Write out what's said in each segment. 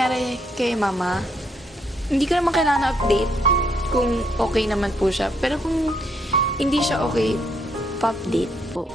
nangyari kay mama, hindi ko naman kailangan update kung okay naman po siya. Pero kung hindi siya okay, pa-update po.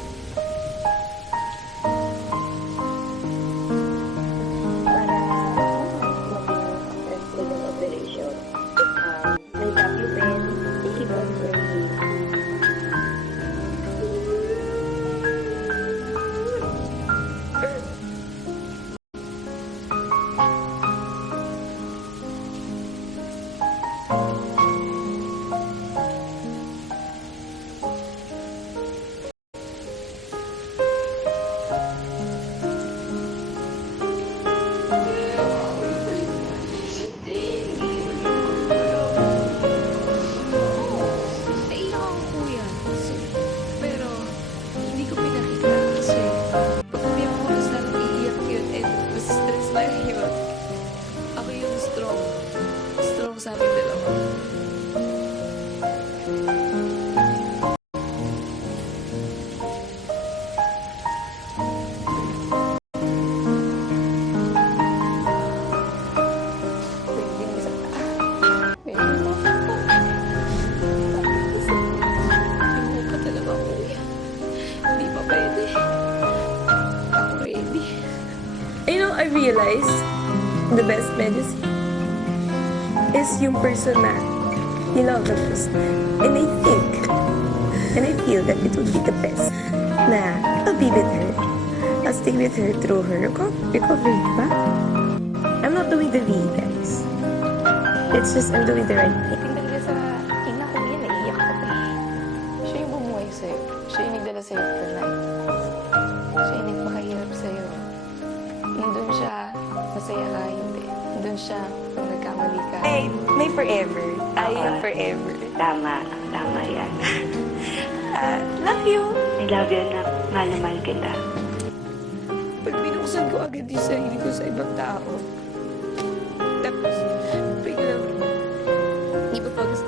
Naiyak ako, kuya. Pero hindi ko pinakita kasi pag umiyak ako, mas lalong iiyak yun and mas stress lang yun. Ako yung strong. Strong sa aming dalawa. Ka talaga, kuya. Hindi pa pwede. Ako ready. You know, I realized the best medicine is yung person na you love the most. And I think, and I feel that it would be the best na I'll be with her. I'll stay with her through her recovery, diba? I'm not doing the V, guys. It's just I'm doing the right thing. Tingnan ka sa ina ko yan, naiiyak ako eh. Siya yung bumuhay sa'yo. Siya yung nagdala sa'yo for life. Siya yung nagpakahirap sa'yo. Nandun siya, masaya ka, hindi. Nandun siya, kung nagkamali ka. May forever. I am forever. Tama yan. Love you. I love you, anak. Mahal na mahal kita. Pag binuksan ko agad yung sarili ko sa ibang tao, tapos biglang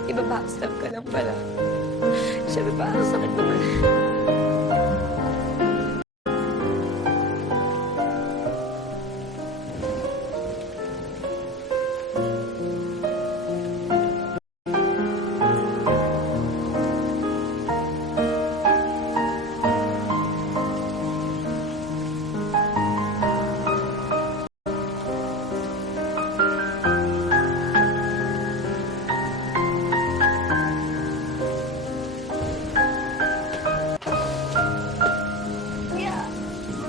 iba-backstab ka lang pala. Siyempre, parang sakit naman.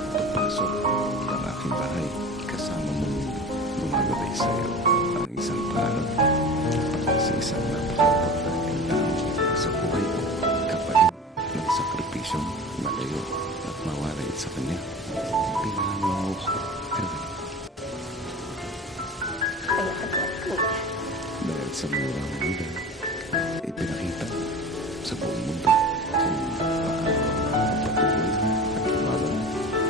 Pagpasok ng aking bahay, kasama mong gumagabay sa iyo ang isang plano para sa isang napaka-importanteng tao sa buhay ko, kapalit ng sakripisyong malayo at mawaray sa kanya. Pinangalan mo ko, Kevin. Kaya ka kuya. Dahil sa murang vida, ipinakita sa buong mundo kung paano magpatuloy at lumaban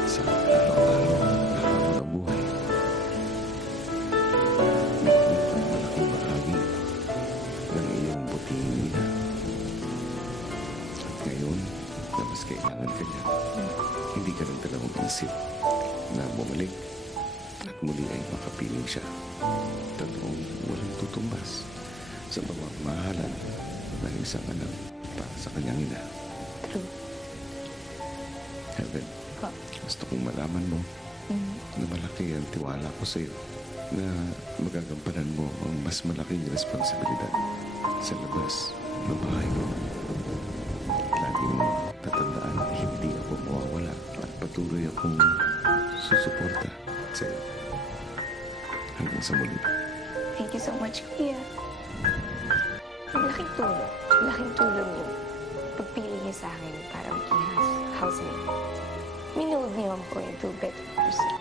sa araw-araw na hamon ng buhay. Bitbit ang malaking bahagi ng iyong buting ina. At ngayon, na mas kailangan ka niya, hindi ka rin dalawang isip na bumalik at muli ay makapiling siya. Totoong walang tutumbas sa pagmamahalan ng isang anak para sa kanyang ina. True. Heaven, Pa. gusto kong malaman mo na malaki ang tiwala ko sa iyo na magagampanan mo ang mas malaking responsibilidad sa labas ng bahay ko. Lagi mo tatandaan na hindi ako mawawala at patuloy akong susuporta sa iyo. Hanggang sa muli. Thank you so much, kuya. Laking tulong. Laking tulong yung pagpili niya sa akin para maging housemate. Minold niyo ako into a better person.